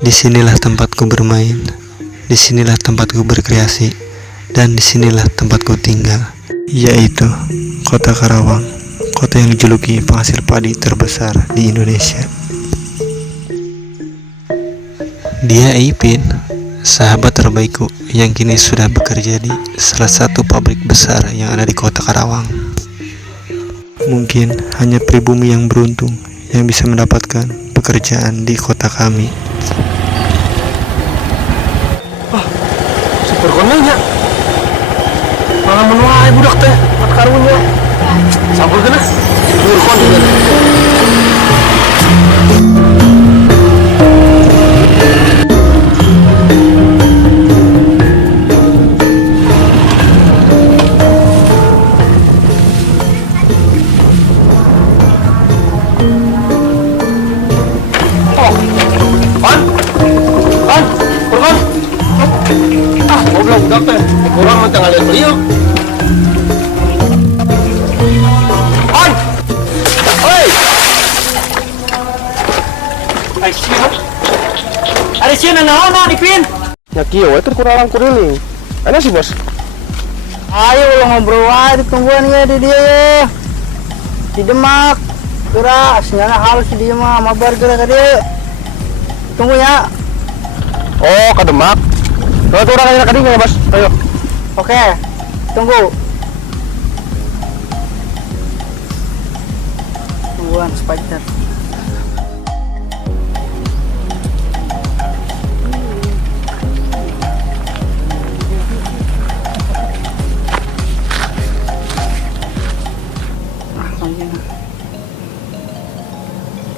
Disinilah tempatku bermain, disinilah tempatku berkreasi, dan disinilah tempatku tinggal, yaitu Kota Karawang, kota yang dijuluki penghasil padi terbesar di Indonesia. Dia Ipin, sahabat terbaikku yang kini sudah bekerja di salah satu pabrik besar yang ada di Kota Karawang. Mungkin hanya pribumi yang beruntung yang bisa mendapatkan pekerjaan di kota kami. Super konanya malah menuai budak teh mat karunya sampur kena super kon goblok budak teh kurang mah tengah lihat beliau on oi ada sieun naon Ipin Ya kieu we keur kurang kuriling. Ana sih bos. ayo lo ngobrol wae ditungguan ya di dia ya di Demak gerak senyana halus di dia mah mabar gerak ka dieu tunggu ya. Oh, ka Demak. Kalau tuh orang kadi ya bos. Ayo. Oke tunggu tungguan sepajar.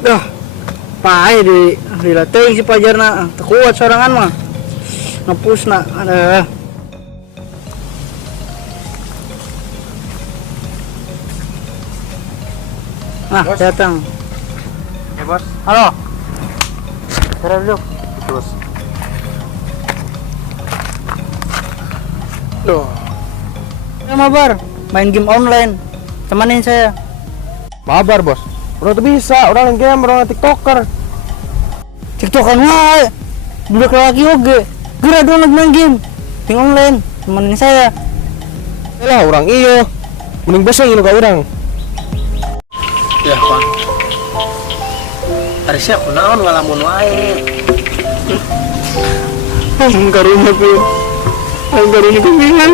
Dah, pae di latih si pajarna, teu kuat sorangan mah. Ngepusna, ada. Nah, datang. Ya bos. Halo. Cara dulu. Terus. Duh. Ya mabar, main game online. Temanin saya. Mabar bos. Orang tuh bisa, orang game, orang TikToker. TikTokan wae. Budak lagi oge. Gerak dong main game. Game online. Temenin saya. Yalah orang iya. Mending besok ini ka urang. Ya, Pak. Tadi siap naon ngalamun wae. Karunya pun. Karunya kemingan.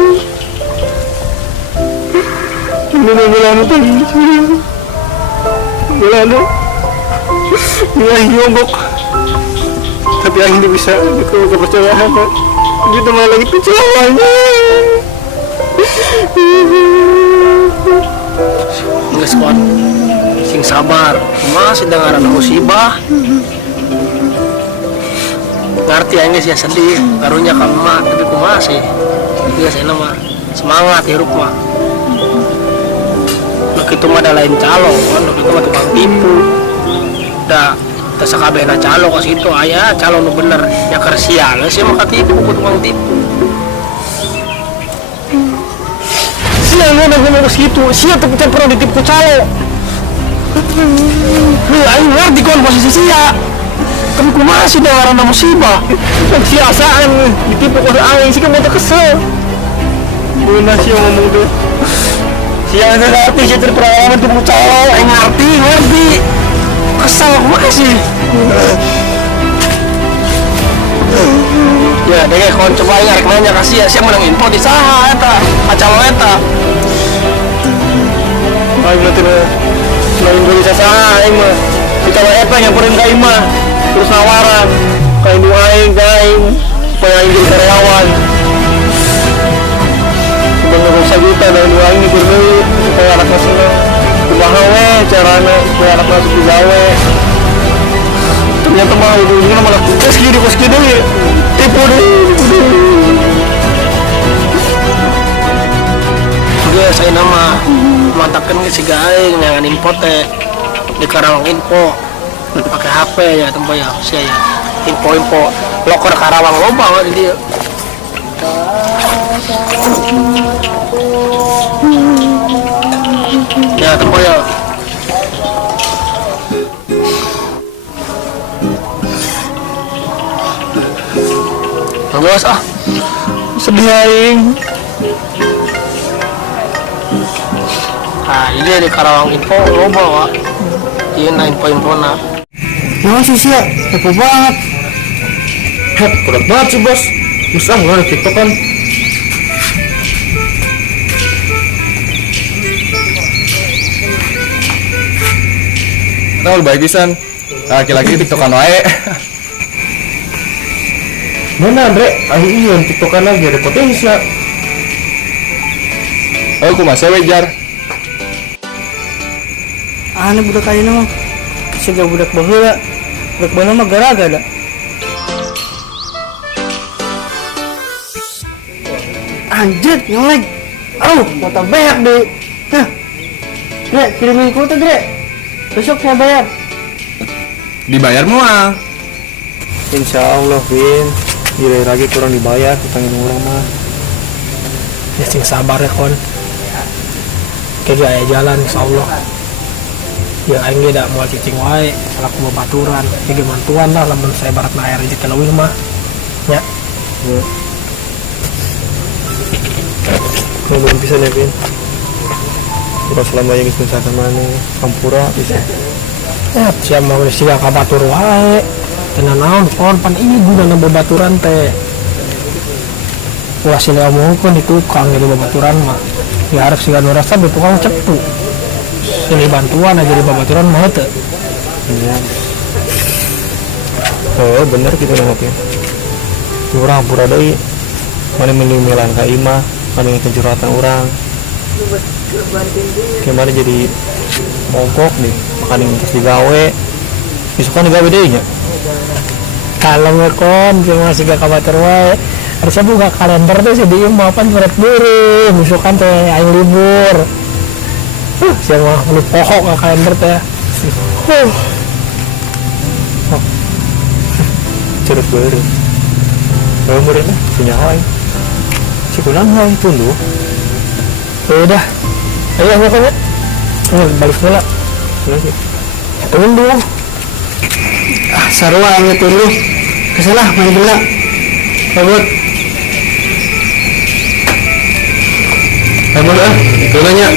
Ini bulan itu. Bulan itu. Dia nyogok. Tapi yang ini bisa kepercayaan Pak. Gitu malah lagi kecewanya. Geus kuat. Sing sabar. Kumaha sedang ngaranna musibah. Ngarti aing geus ya sedih, karunya ka emak tapi kumaha sih. Geus cenah mah semangat hirup mah. Nu kitu mah da lain calo, kan nu kitu mah tukang tipu. Da teu sakabehna calo ka situ aya calo nu bener nya keur sial sih mah katipu ku tukang tipu. Sial nu ngurus kitu, sia teu pernah ditipu calo. Aing ngerti kon posisi sia. Kan kumaha sih da ngaranna musibah. Siasaan ditipu ku aing sih kan teu kesel. Beuna sih ngomong tuh. Siang ngerti sih terpengalaman tipu calo, aing ngerti. Kesel kumaha sih. Ya, deh kon coba aing arek nanya ka sia menang info di saha eta, calo eta. Aing mah teu lain bisa saha aing mah. Kita mah eta nyamperin ka aing mah. Terus nawaran ka indung aing supaya aing jadi karyawan. Sebenarnya sajuta dan indung aing diberdeui supaya anakna seneng. Kumaha we carana supaya anakna masuk gawe. Ternyata mah ujung-ujungnya malah kos gini deui. Tipu deui. Geus ayeuna mah mantapkeun ge siga aing nyangan info teh di Karawang Info. Pakai HP ya tempo ya sia ya. Info loker Karawang loba di dieu. Ya tempo ya. Geus ah. Sedih aing. Nah, ini di Karawang Info loba wa. Ieu na info-infona. Nah sih sia, kepo banget. Heh, kuat banget sih bos. Bisa nggak TikTok kan? Tahu baik pisan. Laki-laki TikTokan wae. Mana Andre? Aing ieu TikTokan lagi ada potensi. Oh, ku masih wejar. Aneh budak ayeuna mah. Siga budak baheula. Budak baheula mah gara-gara. Anjir, ngelag. Mata banyak deh. Hah. Dre, kirimin kuota Dre. Besok saya bayar. Dibayar mual. Insya Allah, Vin. Gila lagi kurang dibayar, utangin orang mah. Ya sing sabar ya kon. Kayak aya jalan insyaallah. Ya aing ge da moal cicing wae, salah kumaha baturan. Ge mantuan lah lamun saya baratna aya rezeki leuwih mah. Nya. Ya. Belum bisa nih, Vin. Udah selama yang misalkan mana, kampura bisa. Ya, siapa mau siga ka batur wae. Tenan naon kon pan ini gunana babaturan teh. Ulah sila omongkeun di tukang jadi babaturan mah. Ya harus siga nu rasa di tukang cepu. Sini bantuan aja di babaturan mah teu. Iya. Oh, bener gitu ngomongnya. Orang pura deui. Mana milang ka imah, mana kejuratan orang. Gimana jadi mogok nih, makan yang terus digawe. Besok kan digawe deui nya. Kalau ngekon cuma siga ka batur wae. Harusnya buka kalender tuh sih di imah pan berat beureum, misalkan teh aing libur. Siang mah lu pokok ka kalender teh. Cerut beureum. Oh, muridnya punya hoy. Si kunang hoy tunduh. Udah. Ayo ngekon ya. Balik heula. Lagi. Tunduh. Sarua anu tunduh. Kesalah main bola. Kabut. Emang itu nanya.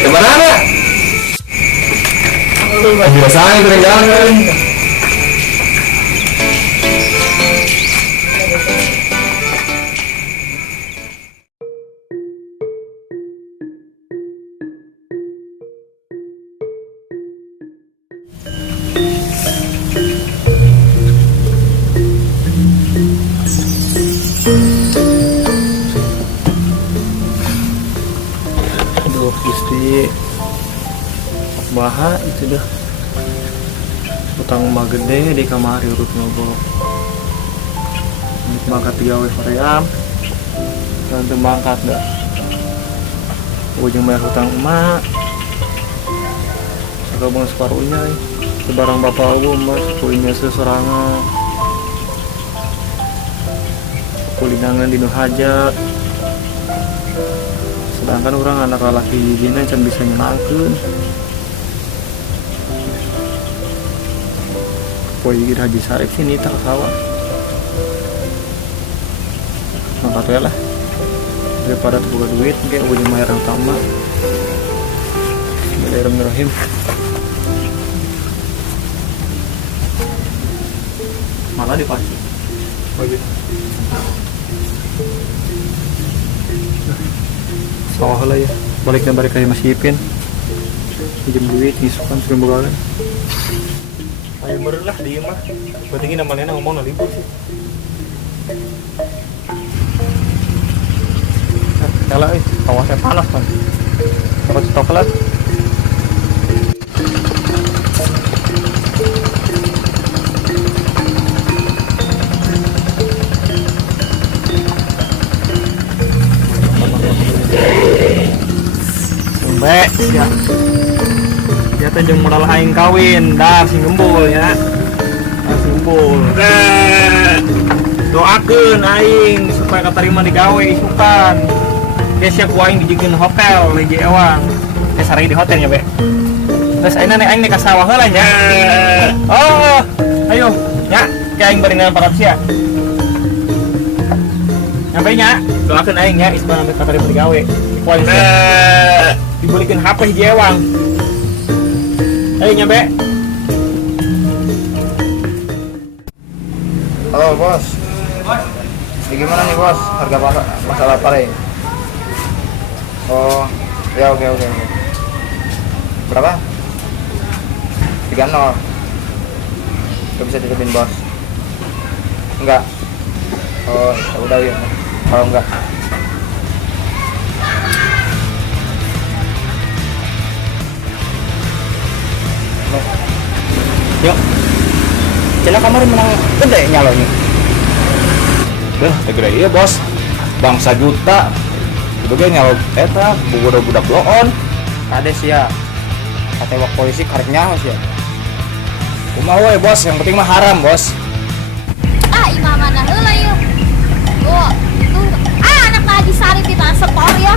Kemana ada? Biasanya keren jalan. Aduh, istri baha itu dah. Utang mah gede di kamari urut ngobok. Mangkat digawe hoream. Nanti mangkat dah. Ujung bayar hutang emak. Sakabang separuhnya. Sebarang bapak aku mas kulinya sesorangan. Kulinangan di hajat. Sedangkan orang anak laki gini can bisa nyenangkeun. Poe ieu Haji Sarek sini tak sawah. Mangkat we lah. Daripada buka duit kayak ujung bayar utama. Bismillahirrahmanirrahim. Malah dipacu. Oh gitu. Sawah lah ya, baliknya balik kayak Mas Ipin. Pinjam duit, ngisukan, sering begalan. Ayo bener lah, diem lah. Berarti ini namanya ngomong libur sih. Kalah kawasnya panas kan. Dapat stok lah. Mbak, ya. Ya teh jeung modal aing kawin, dah sing gembul ya. Sing gembul. Doakeun aing supaya katarima digawe isukan. Geus ya ku aing dijieun hotel lagi ewang. Sareng di hotel ya, Be. Terus aing nek ka sawah heula nya. Oh, ayo nya, ke aing bari na 400 ya. Nyampe nya, doakeun aing nya isbahan sampai ka beri gawe. Poin dibelikan HP hiji ewang. Ayo nyampe. Halo bos. Ini gimana nih bos? Harga masalah pare. Oh, ya oke. Berapa? 30. Gak bisa ditebin bos. Enggak. Oh, ya udah ya. Kalau enggak. Yuk. Cina kamar menang gede nyalonya. Teh gede iya bos. Bangsa juta. Itu ge nyalo eta budak loon. Kades ya. Kata wak polisi karek nyaho ya. Kumaha we bos, yang penting mah haram bos. Imah mana heula yeuh. Oh, itu anak lagi sari di transport ya.